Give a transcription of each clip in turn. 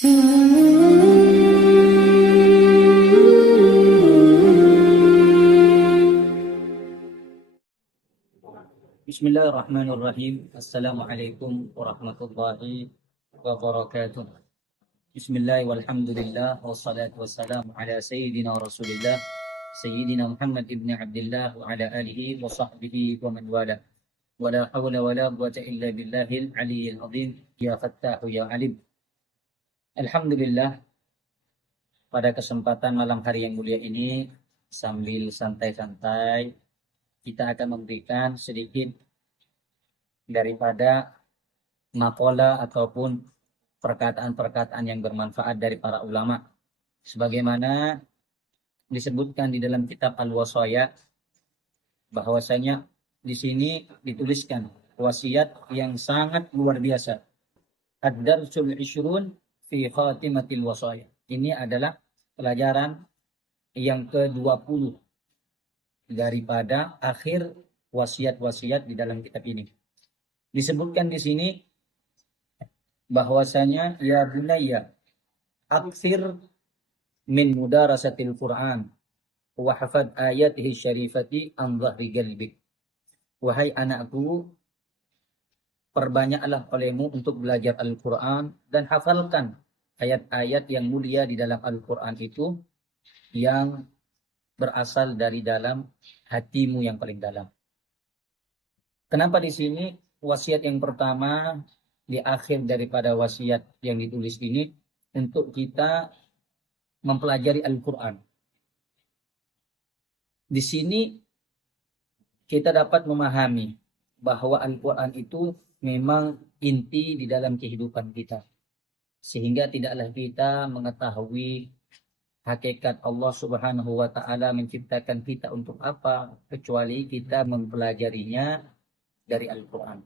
Bismillahirrahmanirrahim. Assalamualaikum warahmatullahi wabarakatuh. Bismillah walhamdulillah wassalatu wassalamu ala sayyidina Rasulillah Sayyidina Muhammad ibn Abdullah wa ala alihi wa sahbihi wa man wala. Wala hawla wala quwwata illa billahil aliyyil azim. Ya Fattahu ya Alim. Alhamdulillah, pada kesempatan malam hari yang mulia ini, sambil santai-santai kita akan memberikan sedikit daripada maqala ataupun perkataan-perkataan yang bermanfaat dari para ulama, sebagaimana disebutkan di dalam kitab Al-Wasaya, bahwasanya di sini dituliskan wasiat yang sangat luar biasa. Ad-darsul 20 fi khatimatil wasaya. Ini adalah pelajaran yang ke-20 daripada akhir wasiat-wasiat di dalam kitab ini. Disebutkan di sini bahwasanya ya bunayya aktsir min mudarasatil Qur'an wa hafad ayatihi syarifati an dhahri qalbik. Wahai anakku, perbanyaklah olehmu untuk belajar Al-Qur'an dan hafalkan ayat-ayat yang mulia di dalam Al-Qur'an itu yang berasal dari dalam hatimu yang paling dalam. Kenapa di sini wasiat yang pertama di akhir daripada wasiat yang ditulis ini untuk kita mempelajari Al-Quran. Di sini kita dapat memahami bahwa Al-Quran itu memang inti di dalam kehidupan kita. Sehingga tidaklah kita mengetahui hakikat Allah Subhanahu wa Ta'ala menciptakan kita untuk apa, kecuali kita mempelajarinya dari Al-Quran.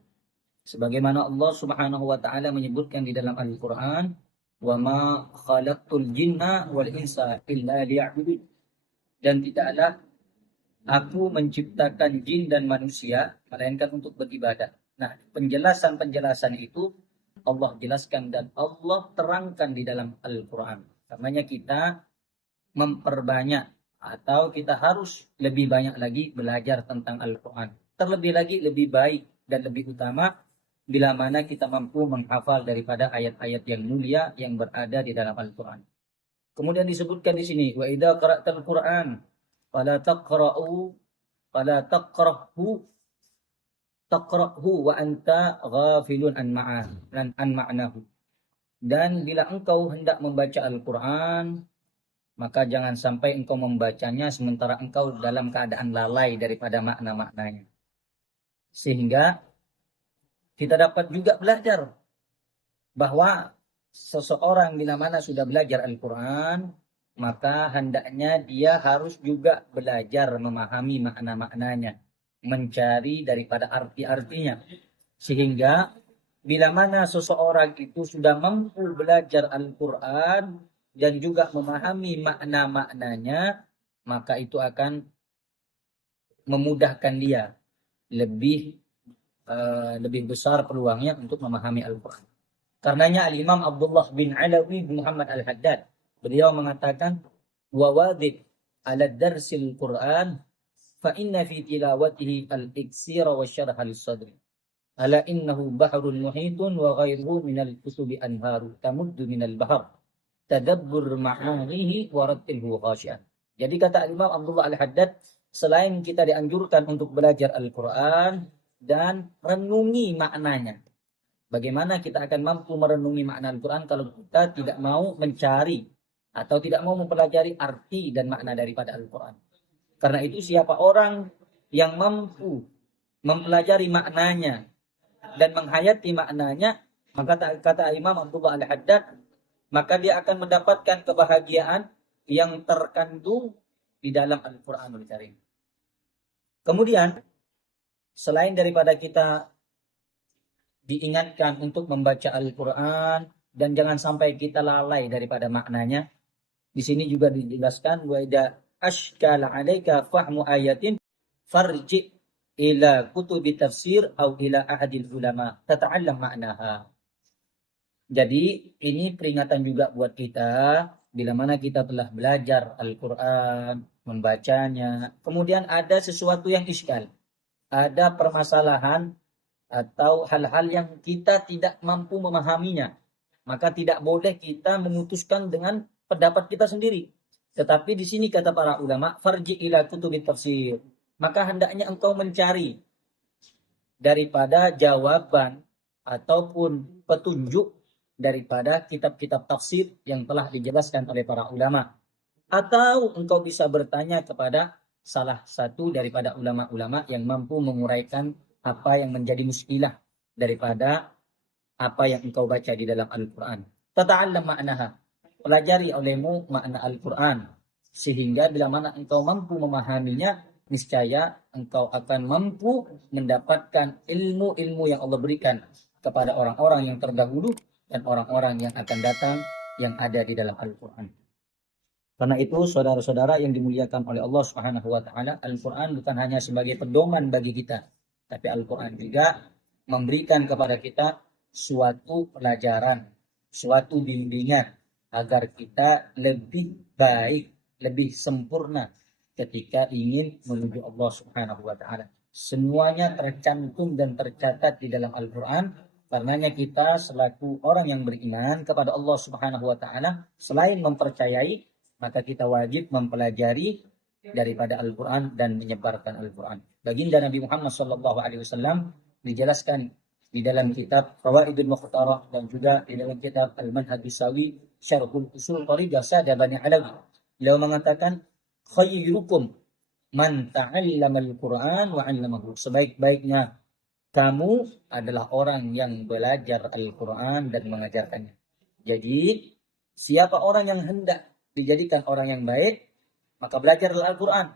Sebagaimana Allah Subhanahu wa Ta'ala menyebutkan di dalam Al-Quran, wa ma khalaqtul jinna wal insa illa liya'budun. Dan tidaklah aku menciptakan jin dan manusia melainkan untuk beribadah. Nah, penjelasan-penjelasan itu Allah jelaskan dan Allah terangkan di dalam Al-Quran. Karenanya kita memperbanyak atau kita harus lebih banyak lagi belajar tentang Al-Quran. Terlebih lagi lebih baik dan lebih utama bila mana kita mampu menghafal daripada ayat-ayat yang mulia yang berada di dalam Al-Quran. Kemudian disebutkan di sini, wa idza qara'tal Qur'an fala taqra'hu wa anta ghafilun an ma'nahu. Dan bila engkau hendak membaca Al-Quran, maka jangan sampai engkau membacanya sementara engkau dalam keadaan lalai daripada makna-maknanya. Sehingga kita dapat juga belajar bahwa seseorang bila mana sudah belajar Al-Quran, maka hendaknya dia harus juga belajar memahami makna-maknanya, mencari daripada arti-artinya. Sehingga bila mana seseorang itu sudah mampu belajar Al-Quran dan juga memahami makna-maknanya, maka itu akan memudahkan dia lebih besar peluangnya untuk memahami Al-Quran. Karenanya Al-Imam Abdullah bin Alawi bin Muhammad Al-Haddad, beliau mengatakan, wawadid ala darsil Quran fa inna fi tilawatihi al-iksira wa syarha lis-sadri ala innahu bahrun muhitun wa ghairuhu minal kutubi anharu tamuddu minal bahr tadabbur ma'anihi wa rattilhu khasyian. Jadi kata Imam Abdullah Al-Haddad, selain kita dianjurkan untuk belajar Al-Quran dan renungi maknanya. Bagaimana kita akan mampu merenungi makna Al-Quran kalau kita tidak mau mencari atau tidak mau mempelajari arti dan makna daripada Al-Quran. Karena itu siapa orang yang mampu mempelajari maknanya dan menghayati maknanya, maka kata Imam Abdullah Al-Haddad, maka dia akan mendapatkan kebahagiaan yang terkandung di dalam Al-Quranul Karim. Kemudian, selain daripada kita diingatkan untuk membaca Al-Quran dan jangan sampai kita lalai daripada maknanya, di sini juga dijelaskan, wa idza ashkala 'alaika fahmu ayatin farji ila kutubi tafsir atau ila ahadil ulama tata'allam ma'naha. Jadi ini peringatan juga buat kita bila mana kita telah belajar Al-Quran, membacanya, kemudian ada sesuatu yang iskal, ada permasalahan atau hal-hal yang kita tidak mampu memahaminya, maka tidak boleh kita memutuskan dengan pendapat kita sendiri. Tetapi di sini kata para ulama, farji ila kutubit tafsir. Maka hendaknya engkau mencari daripada jawaban ataupun petunjuk daripada kitab-kitab tafsir yang telah dijelaskan oleh para ulama. Atau engkau bisa bertanya kepada salah satu daripada ulama-ulama yang mampu menguraikan apa yang menjadi muskilah daripada apa yang engkau baca di dalam Al-Quran. Tata'allam ma'naha. Pelajari olehmu makna Al-Quran. Sehingga bila mana engkau mampu memahaminya, niscaya engkau akan mampu mendapatkan ilmu-ilmu yang Allah berikan kepada orang-orang yang terdahulu dan orang-orang yang akan datang yang ada di dalam Al-Quran. Karena itu saudara-saudara yang dimuliakan oleh Allah Subhanahu wa taala, Al-Quran bukan hanya sebagai pedoman bagi kita, tapi Al-Quran juga memberikan kepada kita suatu pelajaran, suatu bimbingan agar kita lebih baik, lebih sempurna ketika ingin menuju Allah Subhanahu wa taala. Semuanya tercantum dan tercatat di dalam Al-Quran. Karenanya kita selaku orang yang beriman kepada Allah Subhanahu wa taala, selain mempercayai, maka kita wajib mempelajari daripada Al-Quran dan menyebarkan Al-Quran. Baginda Nabi Muhammad SAW dijelaskan di dalam kitab Fawaidul Mukhtarah dan juga di dalam kitab Al-Manhaj Sawi Syarhul Usul Thariqah Sada Bani Alawi. Beliau mengatakan, khairukum man ta'allama al-Quran wa 'allamahu. Sebaik-baiknya kamu adalah orang yang belajar Al-Quran dan mengajarkannya. Jadi, siapa orang yang hendak dijadikan orang yang baik, maka belajarlah Al-Quran.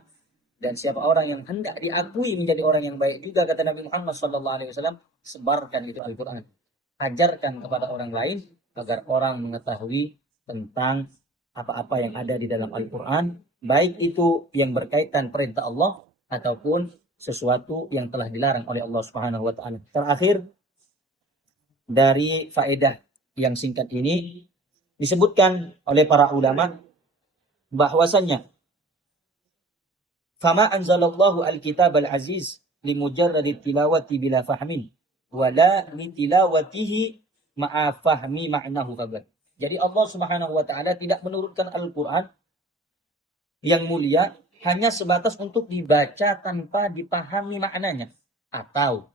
Dan siapa orang yang hendak diakui menjadi orang yang baik juga, kata Nabi Muhammad SAW, sebarkan itu Al-Quran. Ajarkan kepada orang lain agar orang mengetahui tentang apa-apa yang ada di dalam Al-Quran, baik itu yang berkaitan perintah Allah ataupun sesuatu yang telah dilarang oleh Allah Subhanahu wa taala. Terakhir dari faedah yang singkat ini disebutkan oleh para ulama bahwasannya fama anzalallahu al-kitab al-aziz limujarradi tilawati bila fahmin wala litilawatihi ma'a fahmi ma'nahu kabar. Jadi Allah Subhanahu wa taala tidak menurunkan Al-Qur'an yang mulia hanya sebatas untuk dibaca tanpa dipahami maknanya, atau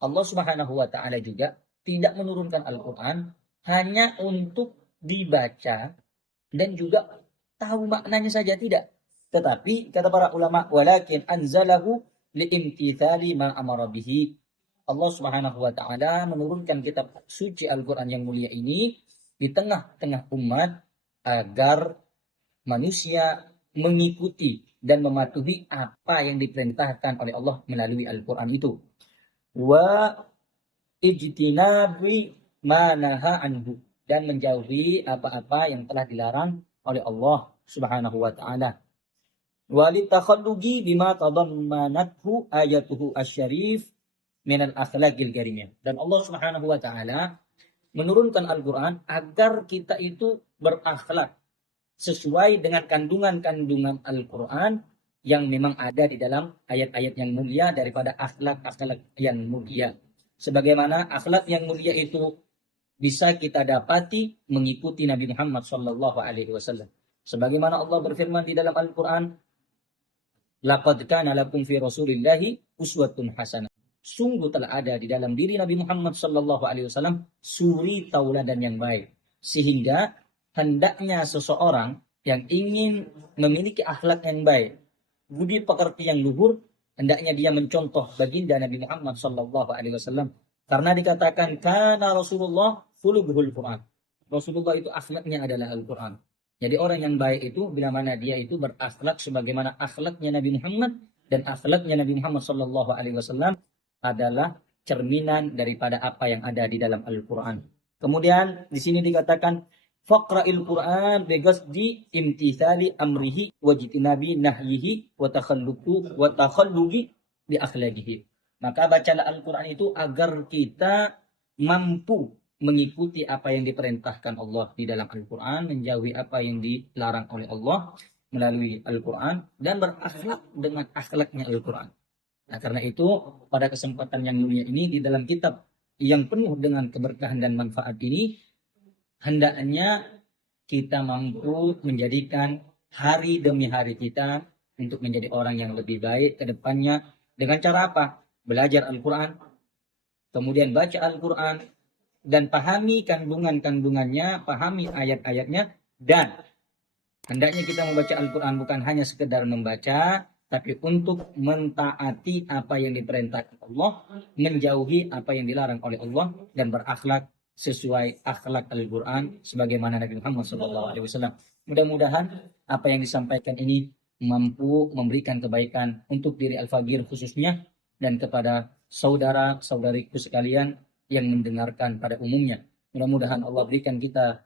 Allah Subhanahu wa taala juga tidak menurunkan Al-Qur'an hanya untuk dibaca dan juga tahu maknanya saja, tidak. Tetapi kata para ulama, walakin anzalahu liimtithali ma amara bihi. Allah Subhanahu wa taala menurunkan kitab suci Al-Qur'an yang mulia ini di tengah-tengah umat agar manusia mengikuti dan mematuhi apa yang diperintahkan oleh Allah melalui Al-Qur'an itu. Wa ijtinabi ma naha anhu, dan menjauhi apa-apa yang telah dilarang oleh Allah Subhanahu wa taala. Walitakhallugi bima tadammanathu ayatuhu asyarif minal akhlaqil karimah. Dan Allah Subhanahu wa taala menurunkan Al-Qur'an agar kita itu berakhlak sesuai dengan kandungan-kandungan Al-Qur'an yang memang ada di dalam ayat-ayat yang mulia daripada akhlak-akhlak yang mulia. Sebagaimana akhlak yang mulia itu bisa kita dapati mengikuti Nabi Muhammad SAW. Sebagaimana Allah berfirman di dalam Al-Quran, laqad kana lakum fi rasulillahi uswatun hasanah. Sungguh telah ada di dalam diri Nabi Muhammad SAW suri tauladan yang baik. Sehingga hendaknya seseorang yang ingin memiliki akhlak yang baik, budi pekerti yang luhur, hendaknya dia mencontoh baginda Nabi Muhammad SAW. Karena dikatakan karena Rasulullah khuluquhul Quran. Rasulullah itu akhlaknya adalah Al-Quran. Jadi orang yang baik itu bila mana dia itu berakhlak sebagaimana akhlaknya Nabi Muhammad, dan akhlaknya Nabi Muhammad SAW adalah cerminan daripada apa yang ada di dalam Al-Quran. Kemudian di sini dikatakan faqra'il Quran biqasdi imtithali amrihi wa jitinabi nahyihi wa takhalluqi bi akhlaqihi. Maka bacalah Al-Quran itu agar kita mampu mengikuti apa yang diperintahkan Allah di dalam Al-Quran, menjauhi apa yang dilarang oleh Allah melalui Al-Quran, dan berakhlak dengan akhlaknya Al-Quran. Nah, karena itu pada kesempatan yang mulia ini di dalam kitab yang penuh dengan keberkahan dan manfaat ini, hendaknya kita mampu menjadikan hari demi hari kita untuk menjadi orang yang lebih baik ke depannya dengan cara apa? Belajar Al-Quran, kemudian baca Al-Quran, dan pahami kandungan-kandungannya, pahami ayat-ayatnya, dan hendaknya kita membaca Al-Quran bukan hanya sekedar membaca, tapi untuk mentaati apa yang diperintahkan Allah, menjauhi apa yang dilarang oleh Allah, dan berakhlak sesuai akhlak Al-Quran sebagaimana Nabi Muhammad SAW. Mudah-mudahan apa yang disampaikan ini mampu memberikan kebaikan untuk diri Al-Fagir khususnya, dan kepada saudara-saudariku sekalian yang mendengarkan pada umumnya. Mudah-mudahan Allah berikan kita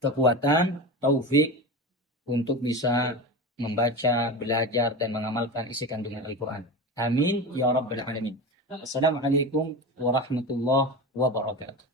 kekuatan, taufik untuk bisa membaca, belajar, dan mengamalkan isi kandungan Al-Quran. Amin ya Rabbal Alamin. Assalamualaikum warahmatullahi wabarakatuh.